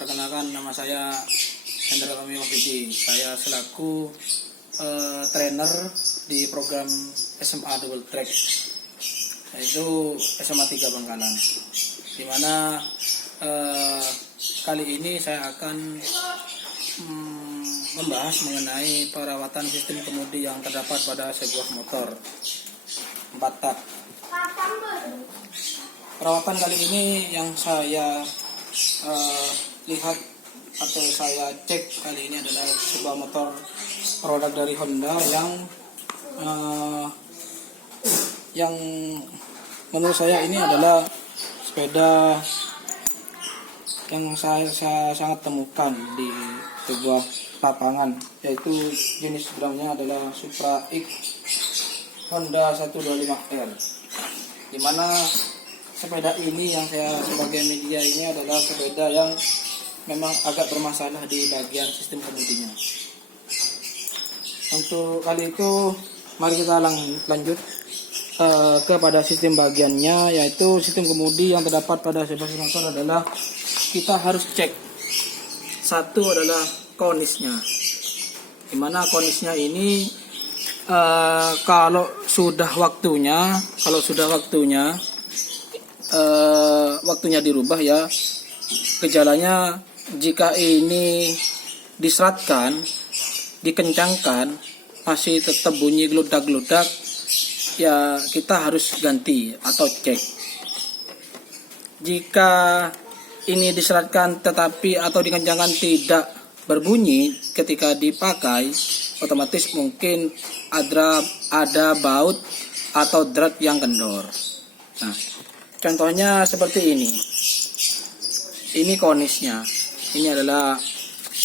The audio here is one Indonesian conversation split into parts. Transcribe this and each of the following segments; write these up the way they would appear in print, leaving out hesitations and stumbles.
Perkenalkan, nama saya Hendra Kami Wafidi. Saya selaku trainer di program SMA Double Track, yaitu SMA 3 Bangkalan. Dimana kali ini saya akan membahas mengenai perawatan sistem kemudi yang terdapat pada sebuah motor 4 tak. Perawatan kali ini yang saya lihat atau saya cek kali ini adalah sebuah motor produk dari Honda yang menurut saya ini adalah sepeda yang saya sangat temukan di sebuah lapangan, yaitu jenis brandnya adalah Supra X Honda 125R, dimana sepeda ini yang saya sebagai media ini adalah sepeda yang memang agak bermasalah di bagian sistem kemudinya. Untuk kali itu mari kita lanjut kepada sistem bagiannya, yaitu sistem kemudi yang terdapat pada sebuah motor adalah kita harus cek. Satu adalah konisnya, dimana konisnya ini kalau sudah waktunya dirubah ya, gejalanya jika ini diseratkan, dikencangkan masih tetap bunyi geludak-geludak, ya kita harus ganti atau cek. Jika ini diseratkan tetapi atau dikencangkan tidak berbunyi ketika dipakai, otomatis mungkin ada baut atau drat yang kendor. Nah, contohnya seperti ini. Ini konisnya. Ini adalah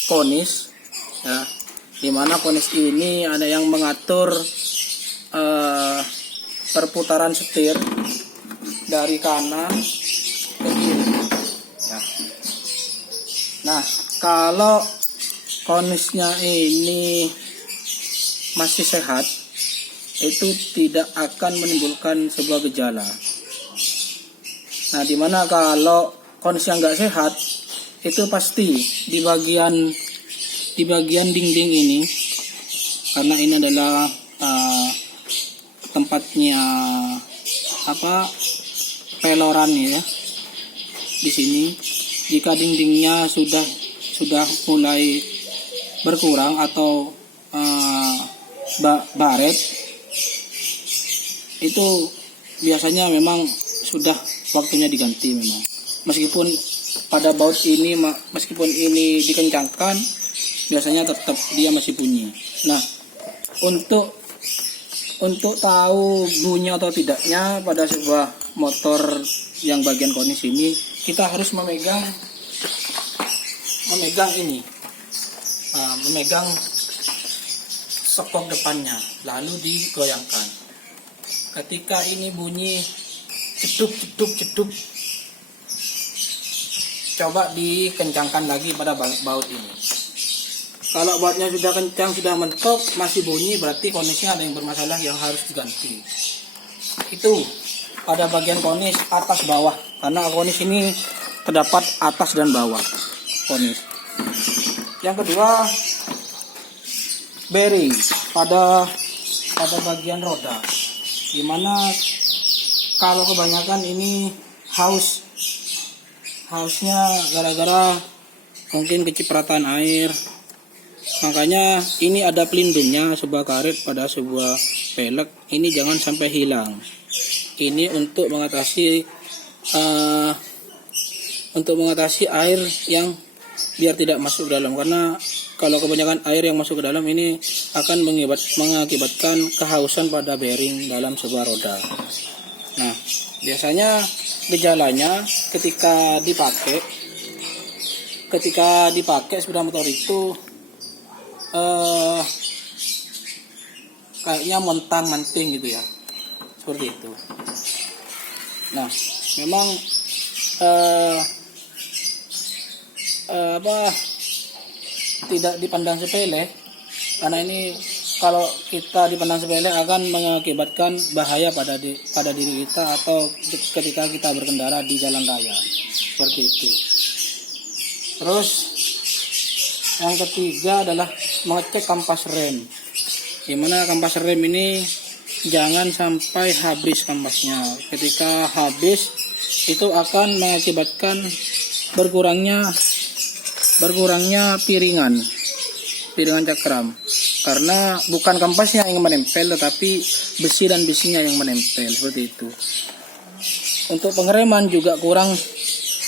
konis, ya. Dimana konis ini ada yang mengatur perputaran setir dari kanan ke kiri. Ya. Nah, kalau konisnya ini masih sehat, itu tidak akan menimbulkan sebuah gejala. Nah, dimana kalau konis yang nggak sehat, itu pasti di bagian dinding ini, karena ini adalah tempatnya peloran ya. Di sini, jika dindingnya sudah mulai berkurang atau baret, itu biasanya memang sudah waktunya diganti memang. Meskipun pada baut ini, meskipun ini dikencangkan, biasanya tetap dia masih bunyi. Nah, untuk tahu bunyi atau tidaknya pada sebuah motor yang bagian konis ini, kita harus memegang ini, memegang sekop depannya, lalu digoyangkan. Ketika ini bunyi cedup, coba dikencangkan lagi pada baut ini. Kalau bautnya sudah kencang, sudah mentok, masih bunyi, berarti konisnya ada yang bermasalah yang harus diganti. Itu pada bagian konis atas bawah, karena konis ini terdapat atas dan bawah konis. Yang kedua, bearing pada bagian roda, dimana kalau kebanyakan ini hausnya gara-gara mungkin kecipratan air, makanya ini ada pelindungnya, sebuah karet pada sebuah pelek ini jangan sampai hilang. Ini untuk mengatasi air yang biar tidak masuk ke dalam, karena kalau kebanyakan air yang masuk ke dalam ini akan mengakibatkan kehausan pada bearing dalam sebuah roda. Nah, biasanya gejalanya ketika dipakai sepeda motor itu kayaknya mentang-menting gitu ya, seperti itu. Nah, memang tidak dipandang sepele, karena ini kalau kita dipandang sepele akan mengakibatkan bahaya pada diri kita atau ketika kita berkendara di jalan raya, seperti itu. Terus yang ketiga adalah mengecek kampas rem. Dimana kampas rem ini jangan sampai habis kampasnya. Ketika habis itu akan mengakibatkan berkurangnya piringan cakram, karena bukan kampasnya yang menempel tetapi besi dan besinya yang menempel, seperti itu. Untuk pengereman juga kurang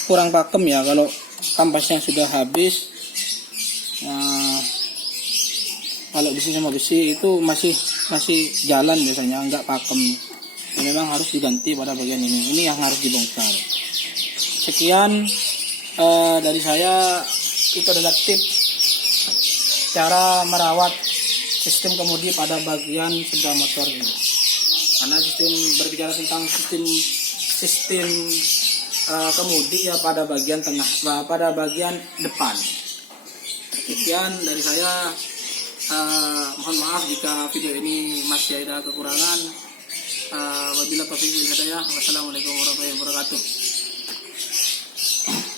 pakem ya, kalau kampasnya sudah habis. Nah, kalau besi sama besi itu masih jalan biasanya, enggak pakem. Ya, memang harus diganti pada bagian ini yang harus dibongkar. Sekian dari saya, itu adalah tips cara merawat sistem kemudi pada bagian sepeda motor ini. Karena berbicara tentang sistem kemudi ya pada bagian tengah, pada bagian depan. Sekian dari saya. Mohon maaf jika video ini masih ada kekurangan. Wabillahi taufiq wal hidayah. Wassalamualaikum warahmatullahi wabarakatuh.